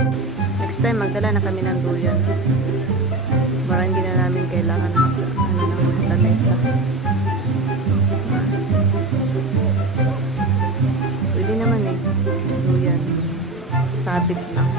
Next time, magdala na kami ng duyan. Para hindi na namin kailangan ng lamesa. Pwede naman eh. Duyan. Sabit lang.